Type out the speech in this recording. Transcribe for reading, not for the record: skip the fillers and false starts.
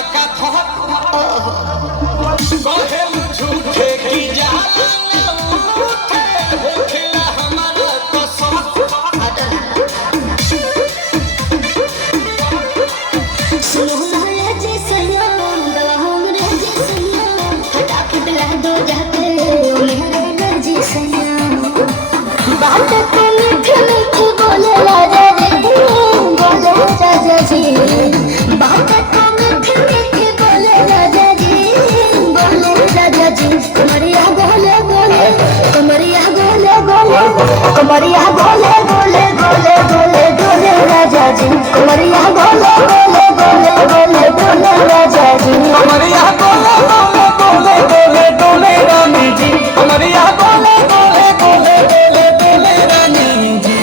धक्का धक कहे झूठे की जाला उठे होखेला हमारा तो सब सुनो रे जी सयाम गवाम रे जी सयाम फटाक दिला दो जाके ओ मेरे जी सयाम बात को मीठे मीठे बोले राजा रे बोले राजा जी बात को मीठे मीठे बोले राजा जी बोले राजा जी कमरिया बोले बोले कमरिया बोले बोले कमरिया बोले बोले बोले बोले बोले राजा जी कमरिया बोले बोले बोले बोले बोले राजा जी कमरिया बोले बोले बोले बोले बोले रानी जी कमरिया बोले बोले बोले बोले बोले रानी जी